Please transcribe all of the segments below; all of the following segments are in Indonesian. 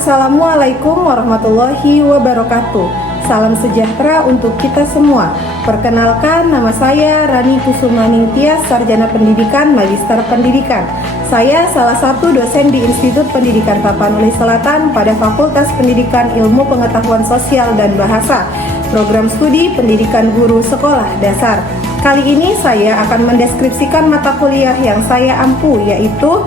Assalamualaikum warahmatullahi wabarakatuh. Salam sejahtera untuk kita semua. Perkenalkan, nama saya Rani Kusumaning Tias, Sarjana Pendidikan, Magister Pendidikan. Saya salah satu dosen di Institut Pendidikan Tapanuli Selatan pada Fakultas Pendidikan Ilmu Pengetahuan Sosial dan Bahasa, Program Studi Pendidikan Guru Sekolah Dasar. Kali ini saya akan mendeskripsikan mata kuliah yang saya ampu, yaitu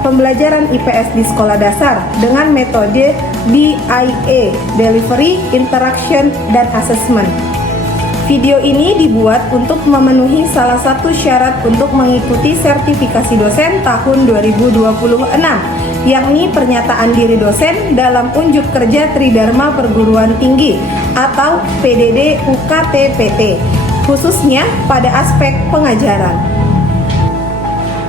pembelajaran IPS di sekolah dasar dengan metode DIA, Delivery, Interaction, dan Assessment. Video ini dibuat untuk memenuhi salah satu syarat untuk mengikuti sertifikasi dosen tahun 2026, yakni pernyataan diri dosen dalam unjuk kerja Tridharma Perguruan Tinggi atau PDD UKT-PT, khususnya pada aspek pengajaran.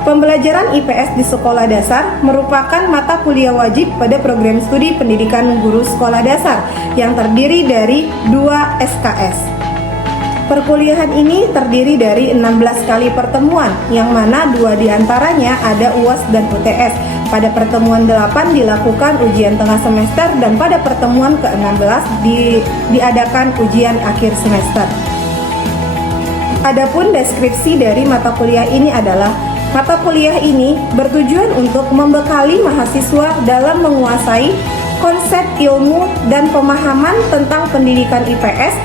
Pembelajaran IPS di sekolah dasar merupakan mata kuliah wajib pada program studi pendidikan guru sekolah dasar yang terdiri dari 2 SKS. Perkuliahan ini terdiri dari 16 kali pertemuan, yang mana 2 diantaranya ada UAS dan UTS. Pada pertemuan 8 dilakukan ujian tengah semester dan pada pertemuan ke-16 diadakan ujian akhir semester. Adapun deskripsi dari mata kuliah ini adalah mata kuliah ini bertujuan untuk membekali mahasiswa dalam menguasai konsep ilmu dan pemahaman tentang pendidikan IPS,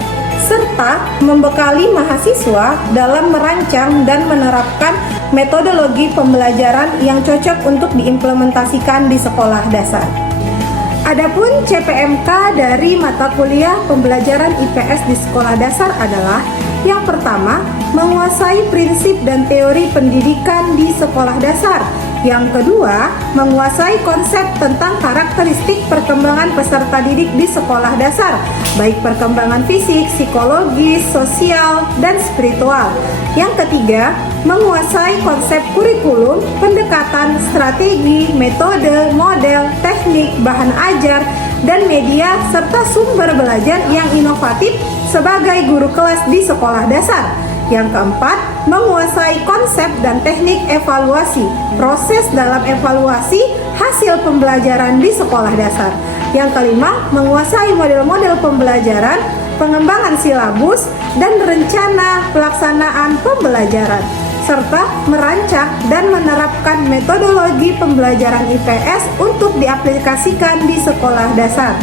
serta membekali mahasiswa dalam merancang dan menerapkan metodologi pembelajaran yang cocok untuk diimplementasikan di sekolah dasar. Adapun CPMK dari mata kuliah pembelajaran IPS di sekolah dasar adalah: yang pertama, menguasai prinsip dan teori pendidikan di sekolah dasar. Yang kedua, menguasai konsep tentang karakteristik perkembangan peserta didik di sekolah dasar, baik perkembangan fisik, psikologis, sosial, dan spiritual. Yang ketiga, menguasai konsep kurikulum, pendekatan, strategi, metode, model, teknik, bahan ajar, dan media, serta sumber belajar yang inovatif sebagai guru kelas di sekolah dasar. Yang keempat, menguasai konsep dan teknik evaluasi, proses dalam evaluasi hasil pembelajaran di sekolah dasar. Yang kelima, menguasai model-model pembelajaran, pengembangan silabus, dan rencana pelaksanaan pembelajaran, serta merancang dan menerapkan metodologi pembelajaran IPS untuk diaplikasikan di sekolah dasar.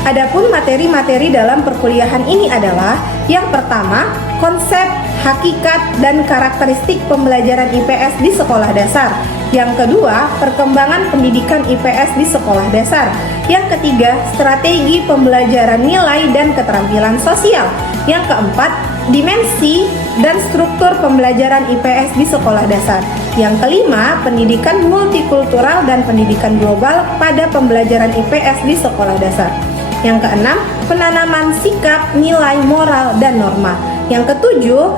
Adapun materi-materi dalam perkuliahan ini adalah: yang pertama, konsep, hakikat, dan karakteristik pembelajaran IPS di sekolah dasar. Yang kedua, perkembangan pendidikan IPS di sekolah dasar. Yang ketiga, strategi pembelajaran nilai dan keterampilan sosial. Yang keempat, dimensi dan struktur pembelajaran IPS di sekolah dasar. Yang kelima, pendidikan multikultural dan pendidikan global pada pembelajaran IPS di sekolah dasar. Yang keenam, penanaman sikap, nilai, moral, dan norma. Yang ketujuh,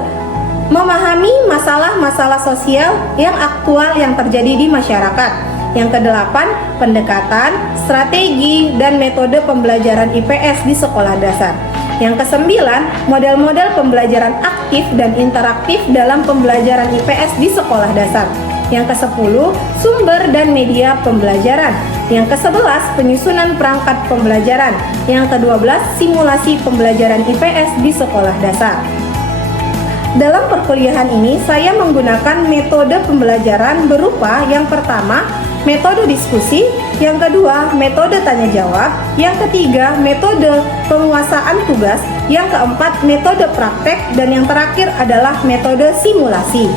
memahami masalah-masalah sosial yang aktual yang terjadi di masyarakat. Yang kedelapan, pendekatan, strategi, dan metode pembelajaran IPS di sekolah dasar. Yang kesembilan, model-model pembelajaran aktif dan interaktif dalam pembelajaran IPS di sekolah dasar. Yang ke-10, sumber dan media pembelajaran. Yang ke-11, penyusunan perangkat pembelajaran. Yang ke-12, simulasi pembelajaran IPS di sekolah dasar. Dalam perkuliahan ini, saya menggunakan metode pembelajaran berupa: yang pertama, metode diskusi, yang kedua, metode tanya jawab, yang ketiga, metode penguasaan tugas, yang keempat, metode praktek, dan yang terakhir adalah metode simulasi.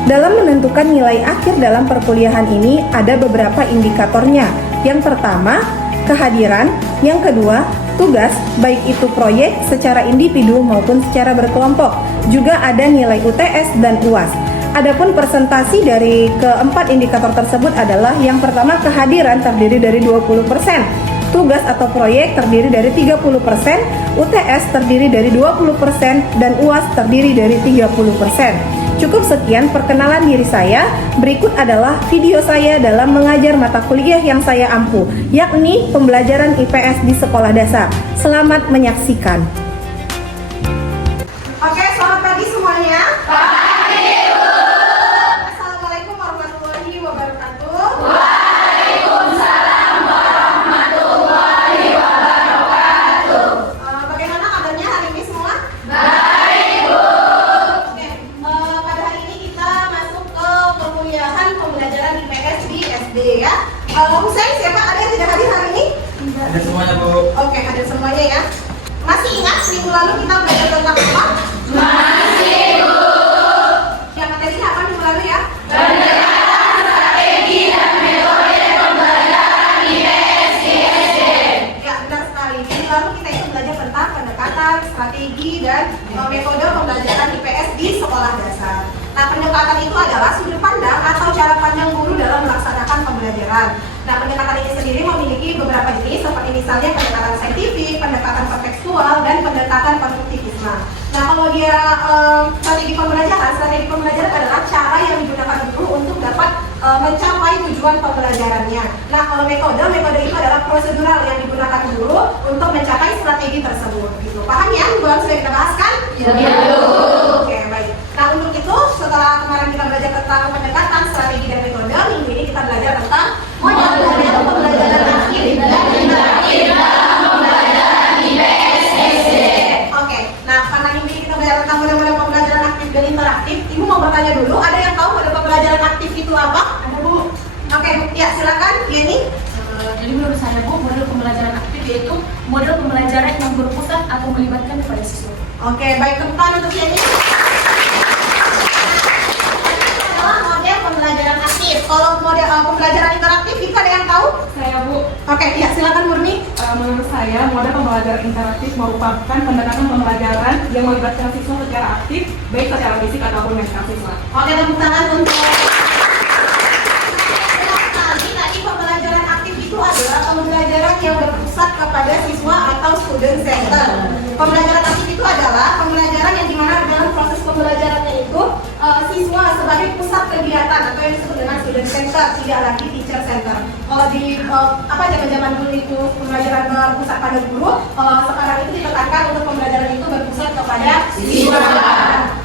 Dalam menentukan nilai akhir dalam perkuliahan ini ada beberapa indikatornya. Yang pertama, kehadiran. Yang kedua, tugas, baik itu proyek secara individu maupun secara berkelompok. Juga ada nilai UTS dan UAS. Adapun presentasi dari keempat indikator tersebut adalah: yang pertama, kehadiran terdiri dari 20%, tugas atau proyek terdiri dari 30%, UTS terdiri dari 20%, dan UAS terdiri dari 30%. Cukup sekian perkenalan diri saya. Berikut adalah video saya dalam mengajar mata kuliah yang saya ampu, yakni pembelajaran IPS di sekolah dasar. Selamat menyaksikan. Oke, selamat pagi semuanya. Pagi, Bu. Assalamualaikum warahmatullahi wabarakatuh. Waalaikumsalam. sekolah dasar. Nah, pendekatan itu adalah sudut pandang atau cara pandang guru dalam melaksanakan pembelajaran. Nah, pendekatan ini sendiri memiliki beberapa jenis, seperti misalnya pendekatan saintifik, pendekatan kontekstual, dan pendekatan konstruktivisme. Nah, kalau dia strategi pembelajaran adalah cara yang digunakan guru untuk dapat mencapai tujuan pembelajarannya. Nah, kalau metode itu adalah prosedural yang digunakan guru untuk mencapai strategi tersebut. Gitu. Paham ya? Bulan sudah kita bahas kan? Ya. Oke, baik. Nah, untuk itu setelah kemarin kita belajar tentang pendekatan, strategi, dan metode, minggu ini kita belajar tentang model pembelajaran aktif dan interaktif dalam pembelajaran di PSSD. Oke, nah karena minggu ini kita belajar tentang model pembelajaran aktif dan interaktif, Ibu mau bertanya dulu, ada yang tahu model pembelajaran aktif itu apa? Ada, Bu. Oke, ya silakan, Yeni. Jadi menurut saya, Bu, model pembelajaran aktif yaitu model pembelajaran yang berpusat atau melibatkan kepada siswa. Oke, baik, tepuk tangan untuk Yeni. Model pembelajaran aktif. Kalau model pembelajaran interaktif itu ada yang tahu? Saya, Bu. Oke, ya silakan Murni. Menurut saya, model pembelajaran interaktif merupakan pendekatan pembelajaran yang melibatkan siswa secara aktif, baik secara fisik ataupun mental siswa. Oke, tepuk tangan untuk tadi pembelajaran aktif itu adalah pembelajaran yang berpusat kepada siswa atau student center. Pembelajaran aktif itu adalah pembelajaran yang dimana dalam proses pembelajarannya itu siswa sebagai pusat kegiatan atau yang disebut dengan student center, tidak lagi teacher center. Kalau di zaman dulu itu pembelajaran berpusat pada guru, kalau sekarang itu ditekankan untuk pembelajaran itu berpusat kepada siswa.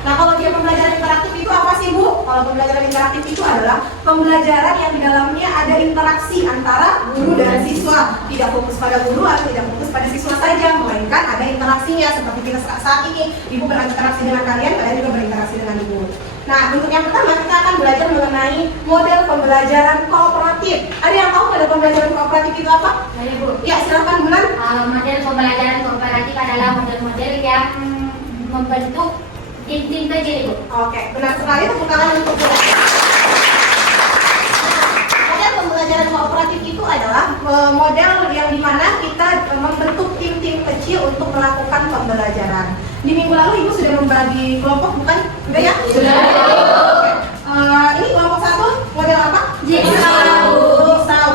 Nah, kalau dia pembelajaran interaktif itu apa sih, Bu? Kalau pembelajaran interaktif itu adalah pembelajaran yang di dalamnya ada interaksi antara guru dan siswa, tidak fokus pada guru atau tidak fokus pada siswa saja, melainkan ada interaksinya. Seperti kita saat ini, Ibu berinteraksi dengan kalian, kalian juga berinteraksi dengan Ibu. Nah, untuk yang pertama kita akan belajar mengenai model pembelajaran kooperatif. Ada yang tahu model pembelajaran kooperatif itu apa? Saya, Bu. Ya, silakan Bulan. Model pembelajaran kooperatif adalah model-model yang membentuk tim-tim kecil, Bu. Oke, benar sekali, tepuk tangan untuk Bulan. Model pembelajaran kooperatif itu adalah model yang dimana kita membentuk tim-tim kecil untuk melakukan pembelajaran. Di minggu lalu Ibu sudah membagi kelompok, bukan? Sudah ya? Sudah. Oke. Ini kelompok 1 model apa? Jigsaw.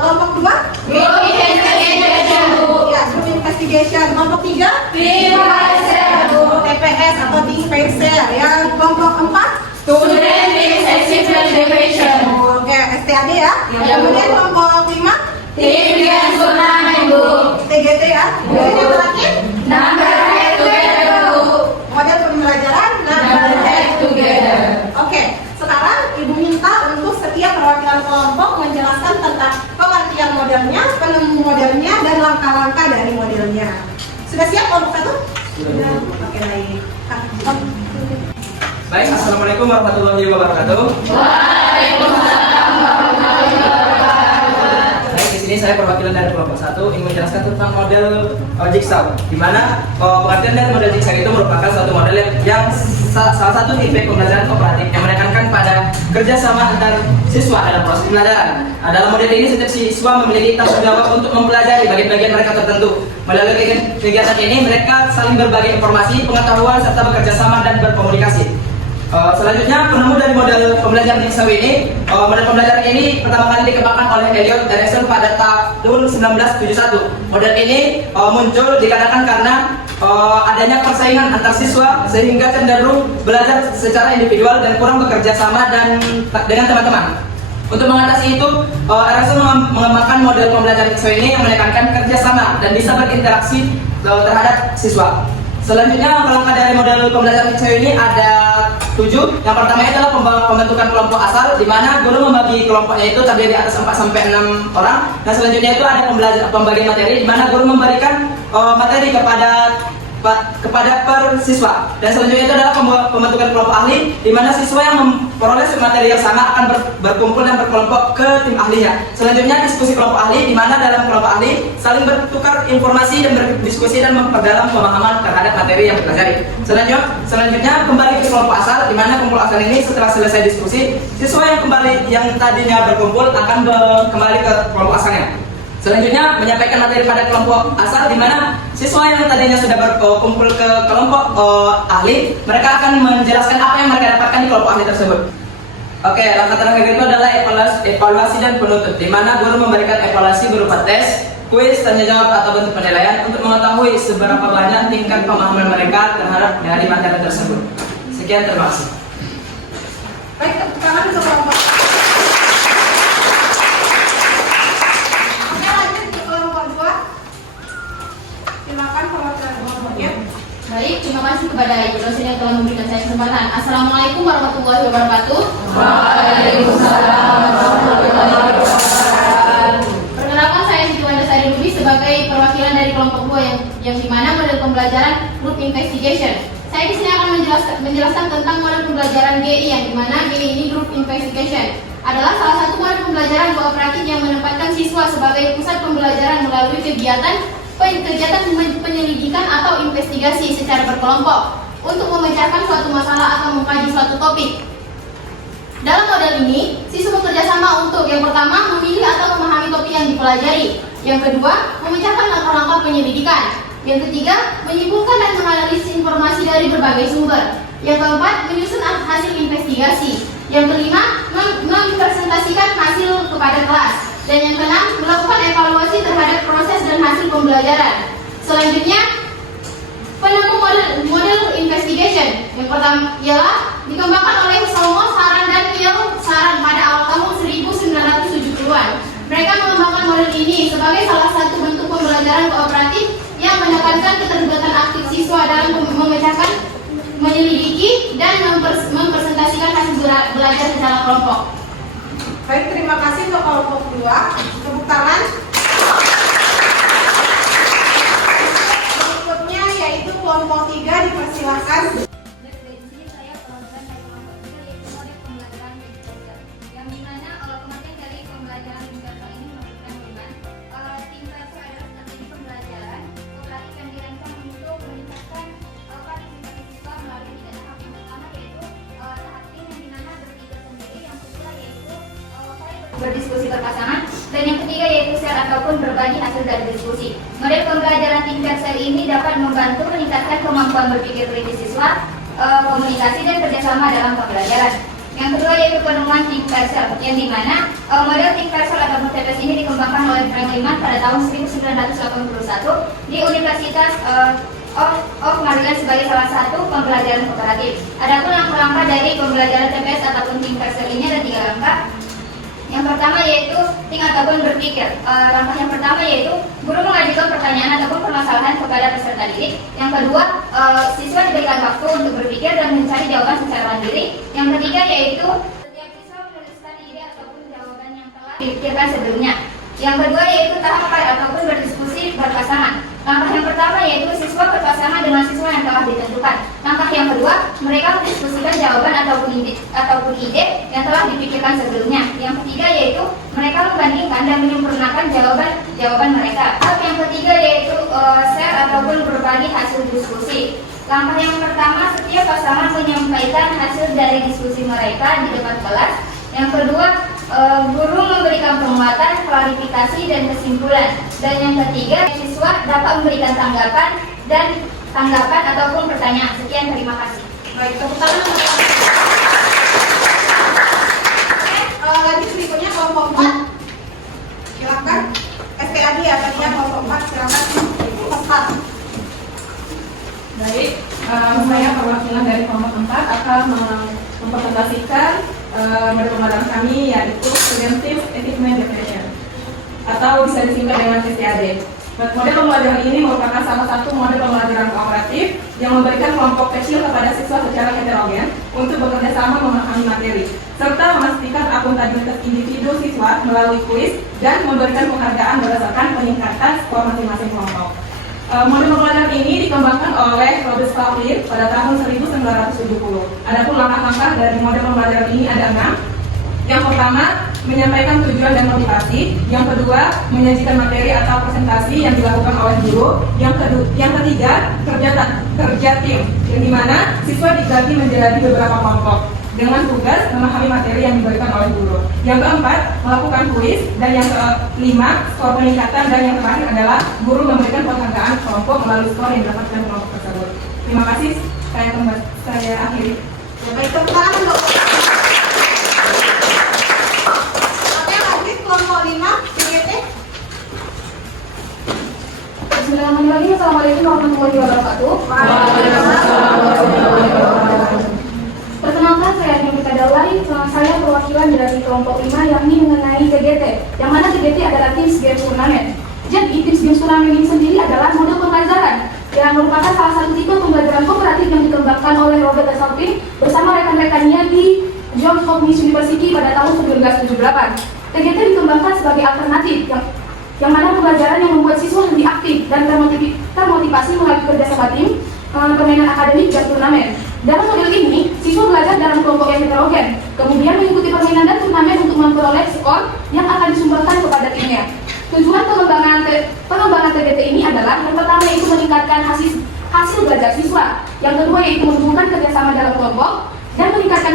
Kelompok 2? Group investigation, Bu. Ya, group investigation. Kelompok 3? Team Pacer. TPS atau Team Pacer. Yang kelompok 4? Student Executive Delegation. Oke, STAD ya. Kemudian kelompok 5? Team Dance Turnamen, Bu. TGT ya. Kemudian yang terakhir? Number Head Together, Bu. Model pembelajaran Number Head Together. Oke, sekarang Ibu minta untuk setiap perwakilan kelompok menjelaskan tentang pengertian modelnya, penemu modelnya, dan langkah-langkah dari modelnya. Sudah siap kelompok 1? Sudah. Oke, baik. Baik, assalamualaikum warahmatullahi wabarakatuh. Waalaikumsalam warahmatullahi wabarakatuh. Baik, di sini saya perwakilan dari kelompok 1 ingin menjelaskan tentang model jigsaw, di mana pengertian dari model jigsaw itu merupakan suatu model yang salah satu tipe pembelajaran kooperatif yang menekankan pada kerjasama antar siswa dalam proses pembelajaran. Dalam model ini setiap siswa memiliki tanggung jawab untuk mempelajari bagian-bagian mereka tertentu. Melalui kegiatan ini mereka saling berbagi informasi, pengetahuan, serta bekerja sama dan berkomunikasi. Selanjutnya, penemu dari model pembelajaran jigsaw ini, model pembelajaran ini pertama kali dikembangkan oleh Elliot Erickson pada tahun 1971. Model ini muncul dikarenakan karena adanya persaingan antar siswa sehingga cenderung belajar secara individual dan kurang bekerja sama dengan teman-teman. Untuk mengatasi itu, Erickson mengembangkan model pembelajaran jigsaw ini yang menekankan kerjasama dan bisa berinteraksi terhadap siswa. Selanjutnya, langkah dari model pembelajaran jigsaw ini ada 7. Yang pertama adalah pembentukan kelompok asal, di mana guru membagi kelompoknya itu terdiri atas 4-6 orang. Dan selanjutnya itu ada pembagian materi, di mana guru memberikan materi kepada per siswa. Dan selanjutnya itu adalah pembentukan kelompok ahli, di mana siswa yang memperoleh materi yang sama akan berkumpul dan berkelompok ke tim ahlinya. Selanjutnya diskusi kelompok ahli, di mana dalam kelompok ahli saling bertukar informasi dan berdiskusi dan memperdalam pemahaman terhadap materi yang dipelajari. Selanjutnya kembali ke kelompok asal, di mana kelompok asal ini setelah selesai diskusi, siswa yang tadinya berkumpul akan kembali ke kelompok asalnya. Selanjutnya menyampaikan materi pada kelompok asal, di mana siswa yang tadinya sudah berkumpul ke kelompok ahli, mereka akan menjelaskan apa yang mereka dapatkan di kelompok ahli tersebut. Oke, langkah terakhir itu adalah evaluasi dan penutup, di mana guru memberikan evaluasi berupa tes, kuis, tanya jawab atau bentuk penilaian untuk mengetahui seberapa banyak tingkat pemahaman mereka terhadap dari materi tersebut. Sekian, terima kasih. Baik, tepuk tangan untuk kelompok. Oke, lanjut ke kelompok 2. Silakan perwakilan kelompoknya. Baik, terima kasih kepada Ibu dosen yang telah memberikan saya kesempatan. Assalamualaikum warahmatullahi wabarakatuh. Waalaikumsalam warahmatullahi wabarakatuh. Perkenalkan, saya Siti Wandasari Ruby sebagai perwakilan dari kelompok 2 yang dimana model pembelajaran Group Investigation. Saya di sini akan menjelaskan tentang model pembelajaran GI yang dimana GI ini Group Investigation adalah salah satu model pembelajaran kooperatif yang menempatkan siswa sebagai pusat pembelajaran melalui kegiatan penyelidikan atau investigasi secara berkelompok untuk memecahkan suatu masalah atau mengkaji suatu topik. Dalam model ini, siswa bekerja sama untuk yang pertama memilih atau memahami topik yang dipelajari, yang kedua memecahkan langkah-langkah penyelidikan, yang ketiga menyimpulkan dan menganalisis informasi dari berbagai sumber, yang keempat menyusun hasil investigasi, yang kelima mempresentasikan hasil kepada kelas, dan yang keenam melakukan evaluasi terhadap proses dan hasil pembelajaran. Selanjutnya, penemu model investigation yang pertama ialah dikembangkan oleh Salmo, Saran, dan Kiel Saran pada awal tahun 1970-an. Mereka mengembangkan model ini sebagai salah satu bentuk pembelajaran kooperatif yang menekankan keterlibatan aktif siswa dalam memecahkan, menyelidiki, dan mempresentasikan hasil belajar secara kelompok. Baik, terima kasih untuk kelompok 2. Tepuk tangan. Berikutnya yaitu kelompok 3, dipersilakan. Dari sini saya perwakilan dari kelompok 3 yaitu model pembelajaran Universal, yang dimana pengertian dari pembelajaran Universal ini menunjukkan bagaimana tim Universal adalah strategi pembelajaran kooperatif yang dirancang untuk meningkatkan partisipasi siswa melalui 3 tahap. Yang pertama yaitu tahap tim yang dimana berdiri sendiri, yang kedua yaitu berdiskusi berpasangan, dan yang ketiga yaitu share ataupun berbagi hasil dari diskusi. Model pembelajaran tingkat share ini dapat membantu meningkatkan kemampuan berpikir kritis siswa, komunikasi, dan kerjasama dalam pembelajaran. Yang kedua yaitu penemuan think parcel, yang dimana model think parcel atau TPS ini dikembangkan oleh Frank Lehman pada tahun 1981 di Universitas of Maryland sebagai salah satu pembelajaran kooperatif. Adapun langkah-langkah dari pembelajaran TPS ataupun think parcel ini ada 3 langkah. Yang pertama yaitu think ataupun berpikir. Langkah yang pertama yaitu guru mengajukan pertanyaan ataupun permasalahan kepada peserta didik. Yang kedua, siswa diberikan waktu untuk berpikir dan mencari jawaban secara mandiri. Yang ketiga yaitu setiap siswa menuliskan ide ataupun jawaban yang telah dipikirkan sebelumnya. Yang kedua yaitu tahap ataupun berdiskusi berpasangan. Langkah yang pertama yaitu siswa berpasangan dengan siswa yang telah ditentukan. Langkah yang kedua, mereka mendiskusikan jawaban ataupun ide yang telah dipikirkan sebelumnya. Yang ketiga yaitu mereka membandingkan dan menyempurnakan jawaban mereka. Tahap yang ketiga yaitu share ataupun berbagi hasil diskusi. Langkah yang pertama, setiap pasangan menyampaikan hasil dari diskusi mereka di depan kelas. Yang kedua, guru memberikan penguatan, klarifikasi, dan kesimpulan. Dan yang ketiga, siswa dapat memberikan tanggapan ataupun pertanyaan. Sekian, terima kasih. Baik, tepuk tangan. Lanjut berikutnya kelompok 4. Silakan. SPAD ya, tadinya kelompok 4. Silakan. Ustaz. Baik, saya perwakilan dari kelompok 4 akan mempresentasikan model pembelajaran kami yaitu Preventive Achievement Definition atau bisa disingkat dengan PCAD. Model pembelajaran ini merupakan salah satu model pembelajaran kooperatif yang memberikan kelompok kecil kepada siswa secara heterogen untuk bekerja sama memahami materi serta memastikan akuntabilitas individu siswa melalui kuis dan memberikan penghargaan berdasarkan peningkatan skor masing-masing kelompok. Model pembelajaran ini dikembangkan oleh Robert Stauffler pada tahun 1970. Adapun langkah-langkah dari model pembelajaran ini ada 6. Yang pertama, menyampaikan tujuan dan motivasi. Yang kedua, menyajikan materi atau presentasi yang dilakukan oleh guru. Yang ketiga, kerja tim, yang dimana siswa dibagi menjadi beberapa kelompok. dengan tugas memahami materi yang diberikan oleh guru. Yang keempat, melakukan kuis. Dan yang kelima, skor peningkatan. Dan yang terakhir adalah guru memberikan penghargaan kelompok melalui skor yang didapatkan kelompok tersebut. Terima kasih. Saya akhiri. Ya, baik, tepuk tangan untuk. Oke, lanjut kelompok 5, PGT. Bismillahirrahmanirrahim. Assalamualaikum warahmatullahi wabarakatuh. Perkenalkan, saya Nyobrita Dawai. Saya perwakilan dari kelompok 5 yakni mengenai TGT, yang mana TGT adalah Teams Games Turnamen. Jadi, Teams Games Turnamen ini sendiri adalah model pembelajaran yang merupakan salah satu tipe pembelajaran kooperatif yang dikembangkan oleh Robert Salpin bersama rekan-rekannya di Johns Hopkins University pada tahun 1978. TGT dikembangkan sebagai alternatif yang mana pembelajaran yang membuat siswa lebih aktif dan termotivasi melalui kerjasama tim, permainan akademik, dan turnamen. Dalam model ini, siswa belajar dalam kelompok yang heterogen, kemudian mengikuti permainan dan turnamen untuk memperoleh skor yang akan disumbangkan kepada timnya. Tujuan pengembangan TGT ini adalah yang pertama yaitu meningkatkan hasil belajar siswa, yang kedua yaitu menumbuhkan kerjasama dalam kelompok, dan meningkatkan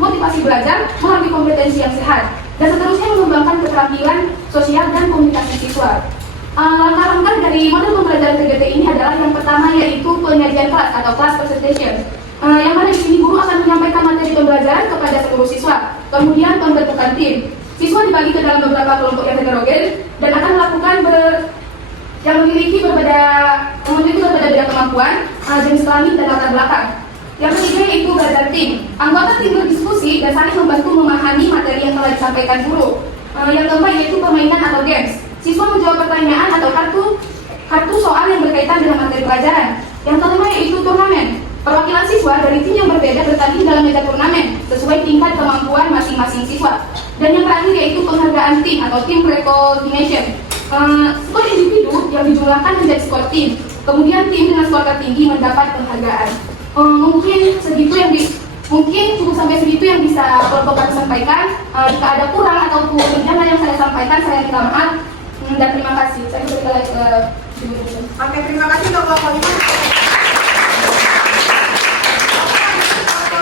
motivasi belajar melalui kompetensi yang sehat, dan seterusnya mengembangkan keterampilan sosial dan komunikasi siswa. Langkah-langkah dari model pembelajaran TGT ini adalah yang pertama yaitu penyajian kelas atau class presentation, yang mana di sini guru akan menyampaikan materi pembelajaran kepada seluruh siswa. Kemudian pembentukan tim. Siswa dibagi ke dalam beberapa kelompok yang heterogen dan akan melakukan yang memiliki berbeda beda kemampuan, jenis kelamin, dan latar belakang. Yang ketiga yaitu belajar tim. Anggota tim berdiskusi dan saling membantu memahami materi yang telah disampaikan guru. Yang keempat yaitu permainan atau games. Siswa menjawab pertanyaan atau kartu soal yang berkaitan dengan materi pelajaran. Yang kelima yaitu turnamen. Perwakilan siswa dari tim yang berbeda bertanding dalam meja turnamen sesuai tingkat kemampuan masing-masing siswa. Dan yang terakhir yaitu penghargaan tim atau team recognition. Skor individu yang dijumlahkan menjadi skor tim. Kemudian tim dengan skor tertinggi mendapat penghargaan. Mungkin cukup sampai segitu yang bisa kelompok kami sampaikan. Jika ada kurang atau kekurangan yang saya sampaikan, saya minta maaf dan terima kasih. Saya kembali lagi ke Ibu. Oke, terima kasih untuk kelompok 5.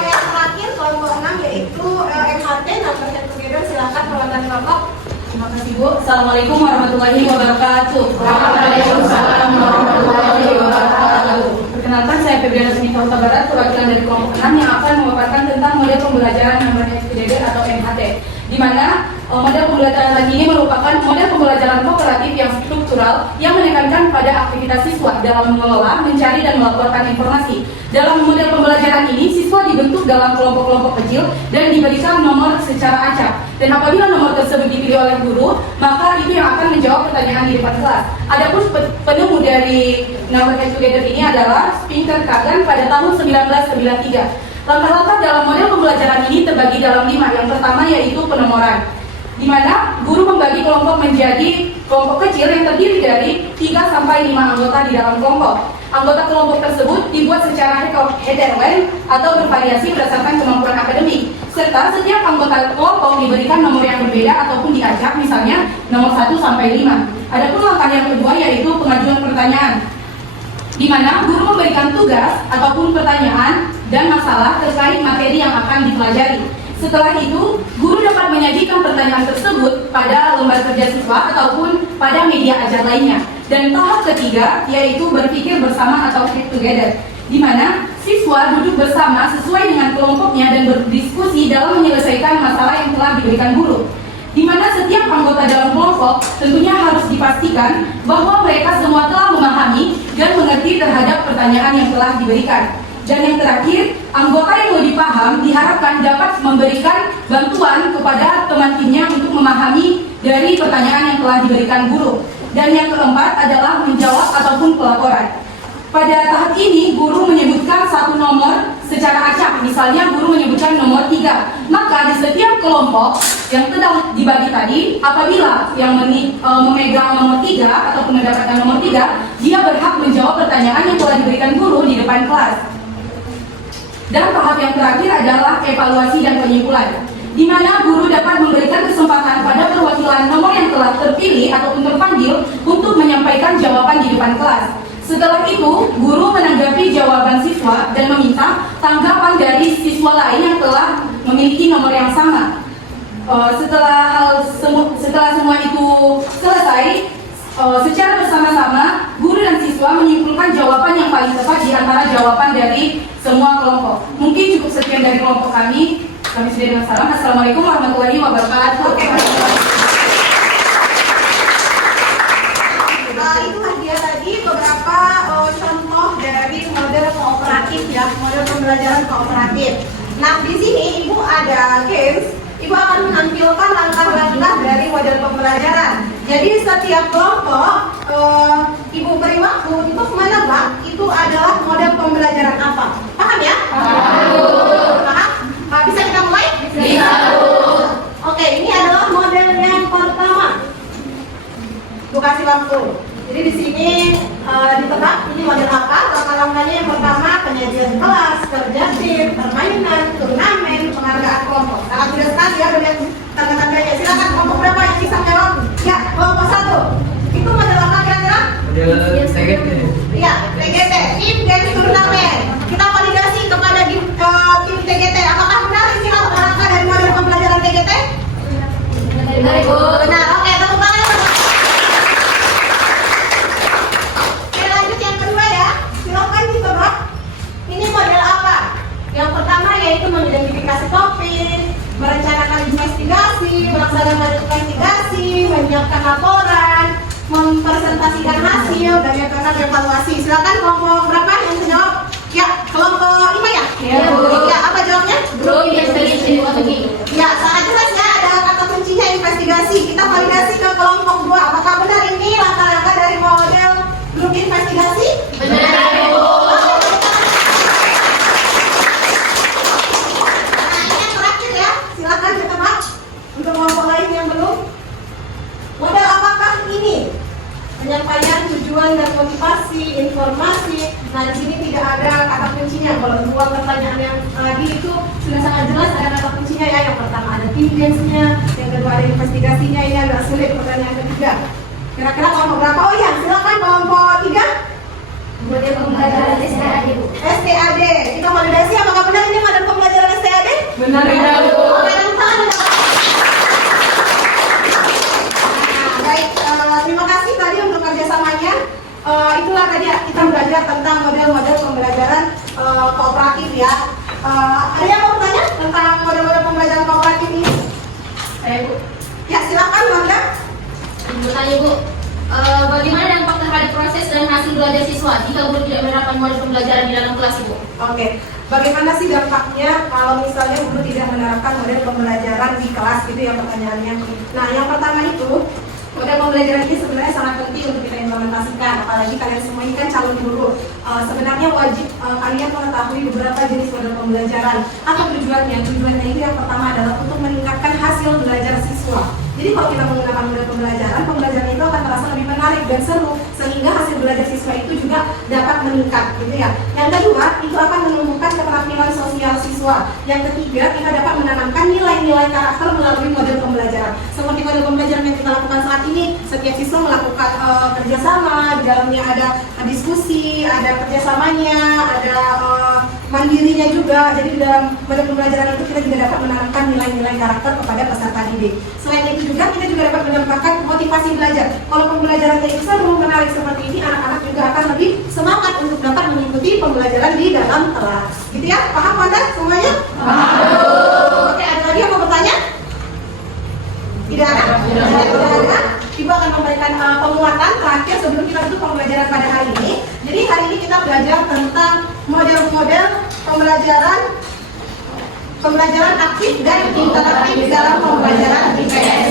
Yang terakhir kelompok 6 yaitu MHT, Number Head Together. Silakan perwakilan kelompok. Terima kasih Bu. Assalamualaikum warahmatullahi wabarakatuh. Waalaikumsalam warahmatullahi wabarakatuh. Perkenalkan, saya Febriana Semita Huta Barat, perwakilan dari kelompok 6 yang akan memaparkan tentang model pembelajaran Number Head Together atau MHT, di mana model pembelajaran ini merupakan model pembelajaran kooperatif yang struktural yang menekankan pada aktivitas siswa dalam mengelola, mencari, dan melaporkan informasi. Dalam model pembelajaran ini, siswa dibentuk dalam kelompok-kelompok kecil dan diberikan nomor secara acak. Dan apabila nomor tersebut dipilih oleh guru, maka itu yang akan menjawab pertanyaan di depan kelas. Adapun penemu dari Number Head Together ini adalah Pinker Kagan pada tahun 1993. Langkah-langkah dalam model pembelajaran ini terbagi dalam 5. Yang pertama yaitu penomoran, di mana guru membagi kelompok menjadi kelompok kecil yang terdiri dari 3-5 anggota di dalam kelompok. Anggota kelompok tersebut dibuat secara heterogen atau bervariasi berdasarkan kemampuan akademik, serta setiap anggota kelompok diberikan nomor yang berbeda ataupun diacak, misalnya nomor 1-5. Adapun langkah yang kedua yaitu pengajuan pertanyaan, di mana guru memberikan tugas ataupun pertanyaan dan masalah terkait materi yang akan dipelajari. Setelah itu, guru dapat menyajikan pertanyaan tersebut pada lembar kerja siswa ataupun pada media ajar lainnya. Dan tahap ketiga yaitu berpikir bersama atau think together, di mana siswa duduk bersama sesuai dengan kelompoknya dan berdiskusi dalam menyelesaikan masalah yang telah diberikan guru. Di mana setiap anggota dalam kelompok tentunya harus dipastikan bahwa mereka semua telah memahami dan mengerti terhadap pertanyaan yang telah diberikan. Dan yang terakhir, anggota yang lebih paham diharapkan dapat memberikan bantuan kepada teman timnya untuk memahami dari pertanyaan yang telah diberikan guru. Dan yang keempat adalah menjawab ataupun pelaporan. Pada tahap ini, guru menyebutkan satu nomor secara acak. Misalnya, guru menyebutkan nomor 3. Maka di setiap kelompok yang telah dibagi tadi, apabila yang memegang nomor 3 ataupun mendapatkan nomor 3, dia berhak menjawab pertanyaan yang telah diberikan guru di depan kelas. Dan tahap yang terakhir adalah evaluasi dan penyimpulan, di mana guru dapat memberikan kesempatan pada perwakilan nomor yang telah terpilih ataupun terpanggil untuk menyampaikan jawaban di depan kelas. Setelah itu, guru menanggapi jawaban siswa dan meminta tanggapan dari siswa lain yang telah memiliki nomor yang sama. Setelah semua itu selesai, secara bersama-sama guru dan siswa menyimpulkan jawaban yang paling tepat di antara jawaban dari semua kelompok. Mungkin cukup sekian dari kelompok kami. Kami sudah dengan salam. Assalamualaikum warahmatullahi wabarakatuh. Itulah dia tadi beberapa contoh dari model kooperatif ya, model pembelajaran kooperatif. Nah, di sini Ibu ada games. Ibu akan menampilkan langkah-langkah dari model pembelajaran. Jadi setiap kelompok Ibu beri waktu untuk menebak itu adalah model pembelajaran apa. Paham ya? Paham? Bisa kita mulai? Bisa. Oke, ini adalah model yang pertama. Bu kasih waktu. Jadi di sini ditebak ini model apa? Langkah-langkahnya yang pertama penyajian kelas, kerja tim, permainan, turnamen, penghargaan kelompok. Sangat mudah sekali ya dengan tanda-tandanya. Silakan kelompok berapa yang bisa menjawab? Ya, kelompok 1. Itu model apa kira-kira? Model TGT. Iya, TGT, tim games turnamen. Kita validasi kepada tim TGT. Apakah benar ini langkah dari model pembelajaran TGT? Benar. Oke, tepuk tangan. Yang pertama yaitu mengidentifikasi topik, merencanakan investigasi, melaksanakan investigasi, menyiapkan laporan, mempresentasikan hasil, dan yang keenam evaluasi. Silakan kelompok berapa yang menjawab? Ya, kelompok 5 ya? Ya, Bu. Ya, apa jawabnya? Group investigation strategi. Ya, sangat jelas ya, ada kata kuncinya investigasi. Kita validasi ke kelompok 2. Apakah benar ini langkah-langkah dari model grup investigasi? Benar, Bu. Silakan ditebak untuk kelompok lain yang belum. Model apakah ini? Penyampaian tujuan dan motivasi, informasi. Nah, di sini tidak ada kata kuncinya. Kalau dua pertanyaan yang tadi itu sudah sangat jelas ada kata kuncinya ya. Yang pertama ada tim games-nya, yang kedua ada investigasinya. Ini agak sulit pertanyaan ketiga. Kira-kira kelompok berapa? Oh ya, silakan kelompok 3. Model pembelajaran STAD, Bu. STAD. Kita validasi apakah benar ini model pembelajaran STAD? Benar, Bu. Baik, terima kasih tadi untuk kerjasamanya. Itulah tadi kita belajar tentang model-model pembelajaran kooperatif ya. Ada yang mau bertanya tentang model-model pembelajaran kooperatif ini? Saya, Bu. Ya, silakan Bangga. Bertanya, Bu. Bagaimana dampak terhadap proses dan hasil belajar siswa jika guru tidak menerapkan model pembelajaran di dalam kelas, Ibu? Oke, bagaimana sih dampaknya kalau misalnya guru tidak menerapkan model pembelajaran di kelas gitu ya pertanyaannya. Nah, yang pertama itu model pembelajaran ini sebenarnya sangat penting untuk kita implementasikan, apalagi kalian semua ini kan calon guru. Sebenarnya wajib kalian mengetahui beberapa jenis model pembelajaran. Apa tujuannya? Tujuannya itu yang pertama adalah untuk meningkatkan hasil belajar siswa. Jadi kalau kita menggunakan model pembelajaran itu akan terasa lebih menarik dan seru, sehingga hasil belajar siswa itu juga dapat meningkat, gitu ya. Yang kedua, itu akan menumbuhkan keterampilan sosial siswa. Yang ketiga, kita dapat menanamkan nilai-nilai karakter melalui model pembelajaran. Seperti model pembelajaran yang kita lakukan saat ini, setiap siswa melakukan kerjasama, di dalamnya ada diskusi, ada kerjasamanya, ada mandirinya juga. Jadi di dalam model pembelajaran itu kita juga dapat menanamkan nilai-nilai karakter kepada peserta didik. Selain itu juga kita juga dapat menambahkan motivasi belajar. Kalau pembelajaran itu seru, menarik seperti ini, anak-anak juga akan lebih semangat untuk dapat mengikuti pembelajaran di dalam kelas. Gitu ya? Paham Anda semuanya? Paham. Oke, ada lagi yang mau bertanya? Tidak ada? Tidak ada. Ibu akan memberikan penguatan terakhir sebelum kita tutup pembelajaran pada hari ini. Jadi hari ini kita belajar tentang model-model pembelajaran aktif dan interaktif dalam pembelajaran IPS.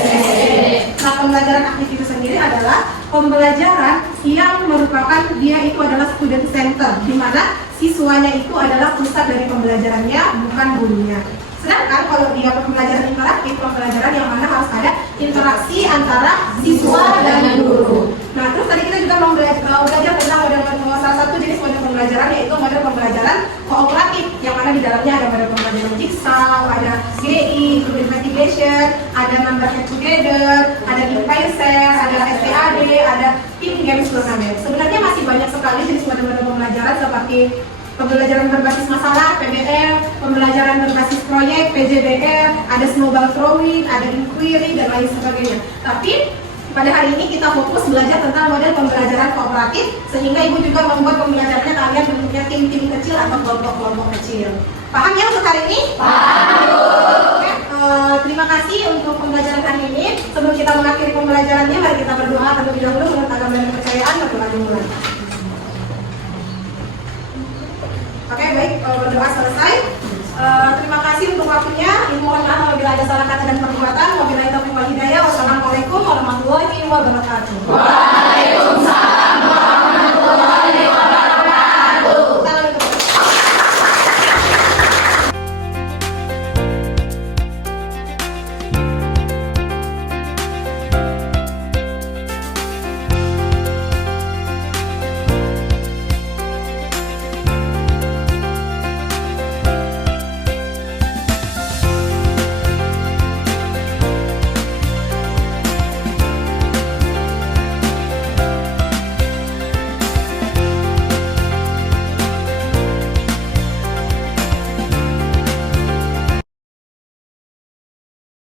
Nah, pembelajaran aktif itu sendiri adalah pembelajaran yang merupakan dia itu adalah student center, di mana siswanya itu adalah pusat dari pembelajarannya, bukan gurunya. Sedangkan kalau dia pembelajaran interaktif, pembelajaran yang mana harus ada interaksi antara siswa dan guru. Nah, terus tadi kita juga mau belajar tentang salah satu jenis model pembelajaran, yaitu model pembelajaran kooperatif, yang mana di dalamnya ada model pembelajaran jigsaw, ada GI, group investigation, ada number head together, ada Pacer, ada STAD, ada team games turnamen. Sebenarnya masih banyak sekali jenis model-model pembelajaran seperti pembelajaran berbasis masalah (PBL), pembelajaran berbasis proyek (PJBL), ada snowball drawing, ada inquiry dan lain sebagainya. Tapi pada hari ini kita fokus belajar tentang model pembelajaran kooperatif, sehingga ibu juga membuat pembelajarannya kalian bentuknya tim-tim kecil atau kelompok-kelompok kecil. Paham ya untuk hari ini? Paham. Terima kasih untuk pembelajaran hari ini. Sebelum kita mengakhiri pembelajarannya, mari kita berdoa terlebih dahulu menurut agama dan kepercayaan. Berdoa dimulai. Oke, baik, berdoa selesai. Terima kasih untuk waktunya. Mohon maaf apabila ada salah kata dan perbuatan. Wabillahi taufiq wal hidayah. Wassalamualaikum warahmatullahi wabarakatuh.